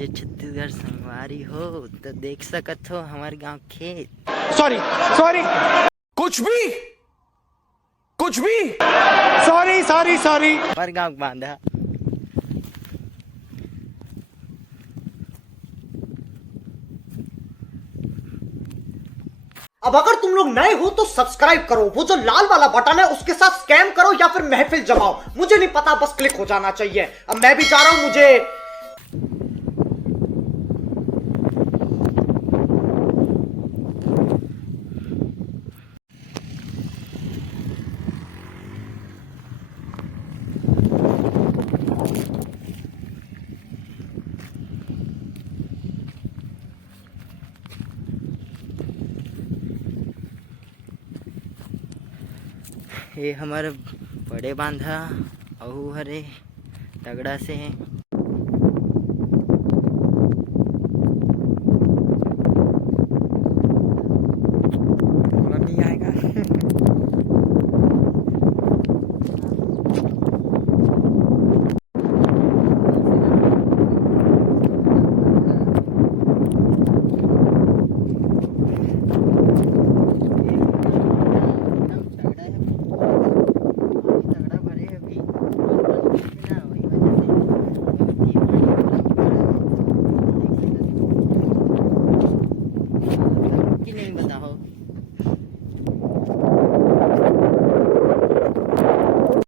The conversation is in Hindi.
आज छत्तीसगढ़ संगवारी हो तो देख सकत हो हमारे गांव खेत। सॉरी सॉरी कुछ भी सॉरी सॉरी सॉरी हमारे गांव बांधा। अब अगर तुम लोग नए हो तो सब्सक्राइब करो, वो जो लाल वाला बटन है उसके साथ स्कैम करो या फिर महफिल जमाओ, मुझे नहीं पता, बस क्लिक हो जाना चाहिए। अब मैं भी जा रहा हूं, मुझे ये हमारे बड़े बांधा अहू हरे तगड़ा से